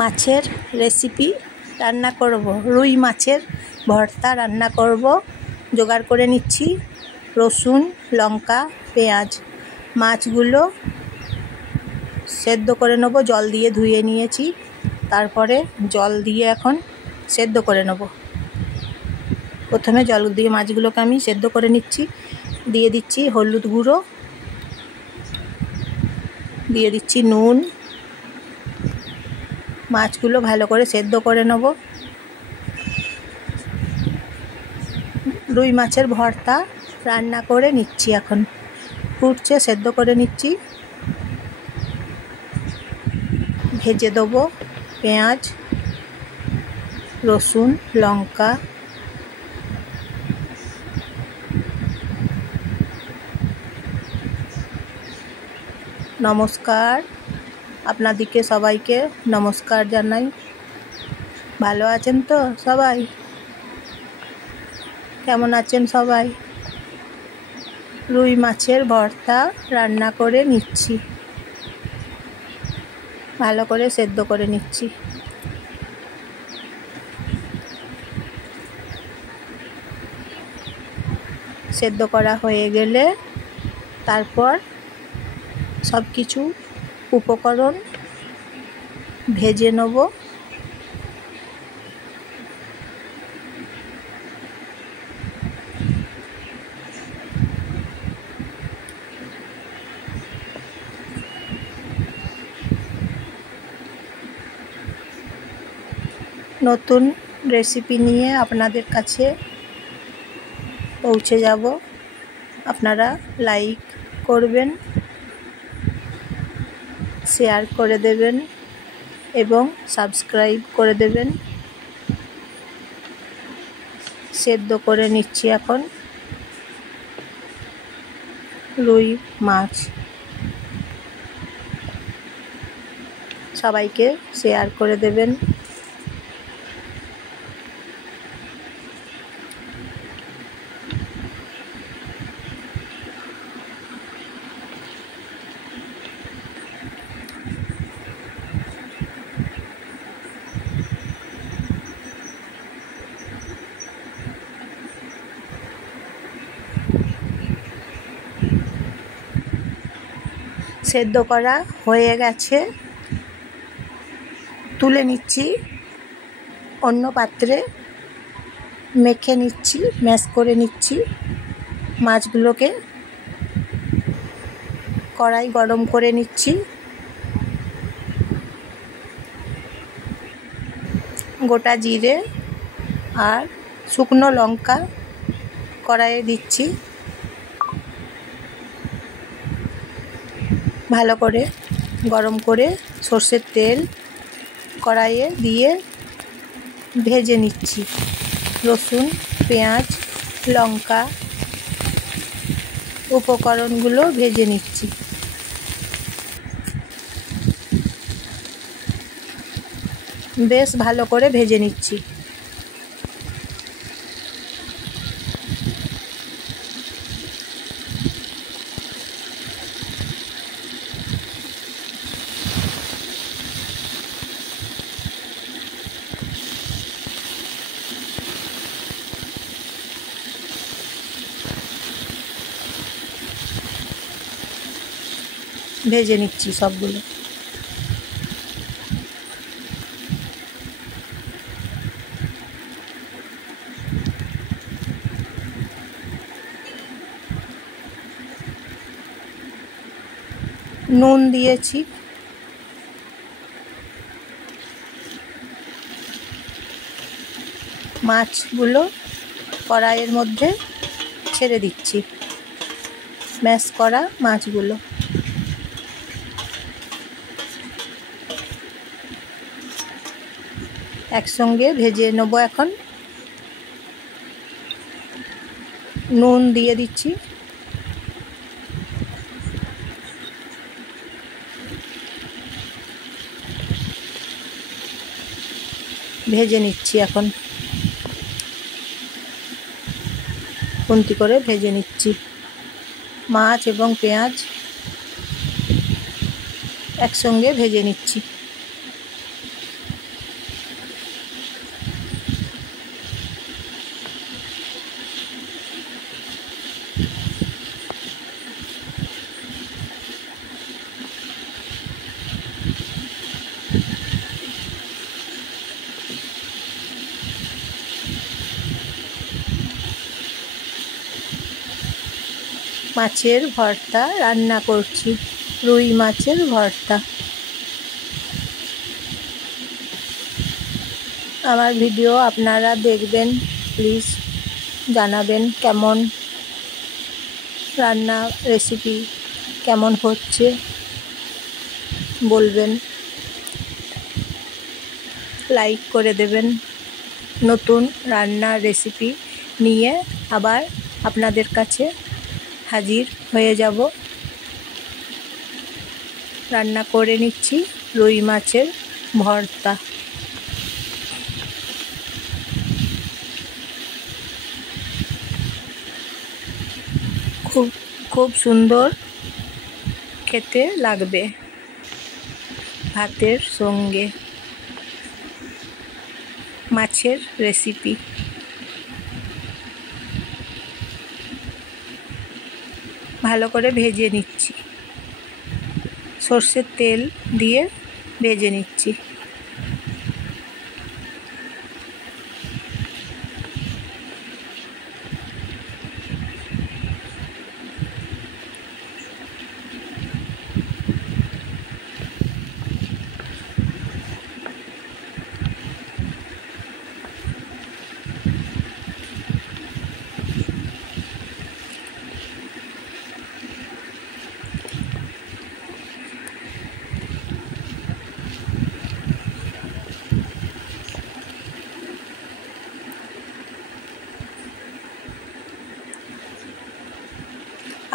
মাছের রেসিপি রান্না করব। রুই মাছের ভর্তা রান্না করব। জোগাড় করে নিচ্ছি রসুন, লঙ্কা, পেঁয়াজ। মাছগুলো সেদ্ধ করে নেব, জল দিয়ে ধুয়ে নিয়েছি। তারপরে জল দিয়ে এখন সেদ্ধ করে নেব। প্রথমে জল দিয়ে মাছগুলোকে আমি সেদ্ধ করে নিচ্ছি। দিয়ে দিচ্ছি হলুদ গুঁড়ো, দিয়ে দিচ্ছি নুন। মাছগুলো ভালো করে সেদ্ধ করে নেব। রুই মাছের ভর্তা রান্না করে নিচ্ছি। এখন ফুটছে, সেদ্ধ করে নিচ্ছি। ভেজে দেবো পেঁয়াজ, রসুন, লঙ্কা। নমস্কার, আপনাদেরকে সবাইকে নমস্কার জানাই। ভালো আছেন তো সবাই? কেমন আছেন সবাই? রুই মাছের ভর্তা রান্না করে নিচ্ছি, ভালো করে সেদ্ধ করে নিচ্ছি। সেদ্ধ করা হয়ে গেলে তারপর সব কিছু উপকরণ ভেজে নেব। নতুন রেসিপি নিয়ে আপনাদের কাছে পৌঁছে যাব। আপনারা লাইক করবেন, শেয়ার করে দেবেন এবং সাবস্ক্রাইব করে দেবেন। সেদ্ধ করে নিচ্ছি এখন রুই মাছ। সবাইকে শেয়ার করে দেবেন। সেদ্ধ করা হয়ে গেছে, তুলে নিচ্ছি। অন্য পাত্রে মেখে নিচ্ছি, ম্যাশ করে নিচ্ছি। মাছগুলোকে কড়াই গরম করে নিচ্ছি। গোটা জিরে আর শুকনো লঙ্কা কড়াইয়ে দিচ্ছি। ভালো করে গরম করে সর্ষের তেল কড়াইয়ে দিয়ে ভেজে নিচ্ছি। রসুন, পেঁয়াজ, লঙ্কা উপকরণগুলো ভেজে নিচ্ছি। বেশ ভালো করে ভেজে নিচ্ছি। ভেজে নিচ্ছি সবগুলো। নুন দিয়েছি, মাছগুলো কড়াইয়ের মধ্যে ছেড়ে দিচ্ছি। ম্যাশ করা মাছগুলো একসঙ্গে ভেজে নেব। এখন নুন দিয়ে দিচ্ছি। ভেজে নিচ্ছি এখন, খুন্তি করে ভেজে নিচ্ছি। মাছ এবং পেঁয়াজ একসঙ্গে ভেজে নিচ্ছি। মাছের ভর্তা রান্না করছি, রুই মাছের ভর্তা। আমার ভিডিও আপনারা দেখবেন, প্লিজ জানাবেন কেমন রান্না রেসিপি কেমন হচ্ছে বলবেন, লাইক করে দেবেন। নতুন রান্নার রেসিপি নিয়ে আবার আপনাদের কাছে হাজির হয়ে যাব। রান্না করে নিচ্ছি রুই মাছের ভর্তা। খুব সুন্দর খেতে লাগবে ভাতের সঙ্গে। মাছের রেসিপি ভালো করে ভেজে নিচ্ছি, সর্ষের তেল দিয়ে ভেজে নিচ্ছি।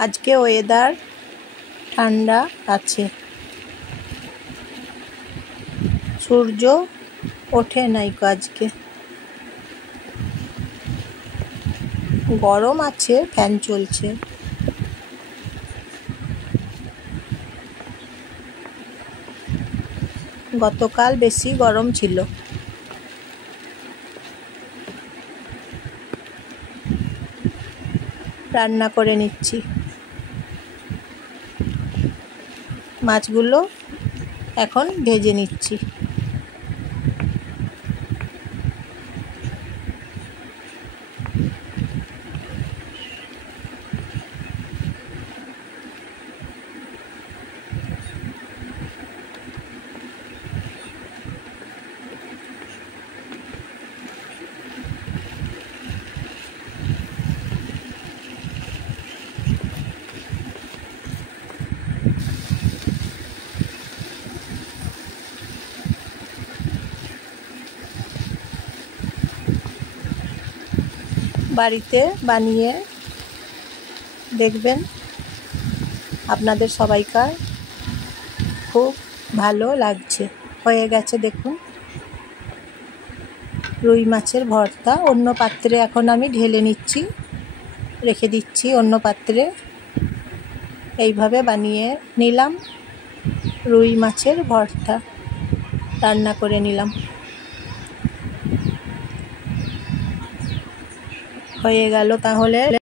আজকে ওয়েদার ঠান্ডা আছে, সূর্য ওঠে নাই আজকে, গরম আছে, ফ্যান চলছে। গতকাল বেশি গরম ছিল। রান্না করে নিচ্ছি, মাছগুলো এখন ভেজে নিচ্ছি। বাড়িতে বানিয়ে দেখবেন, আপনাদের সবাইকার খুব ভালো লাগছে। হয়ে গেছে দেখুন রুই মাছের ভর্তা। অন্য পাত্রে এখন আমি ঢেলে নিচ্ছি, রেখে দিচ্ছি অন্য পাত্রে। এইভাবে বানিয়ে নিলাম রুই মাছের ভর্তা, রান্না করে নিলাম। হয়ে গেল তাহলে।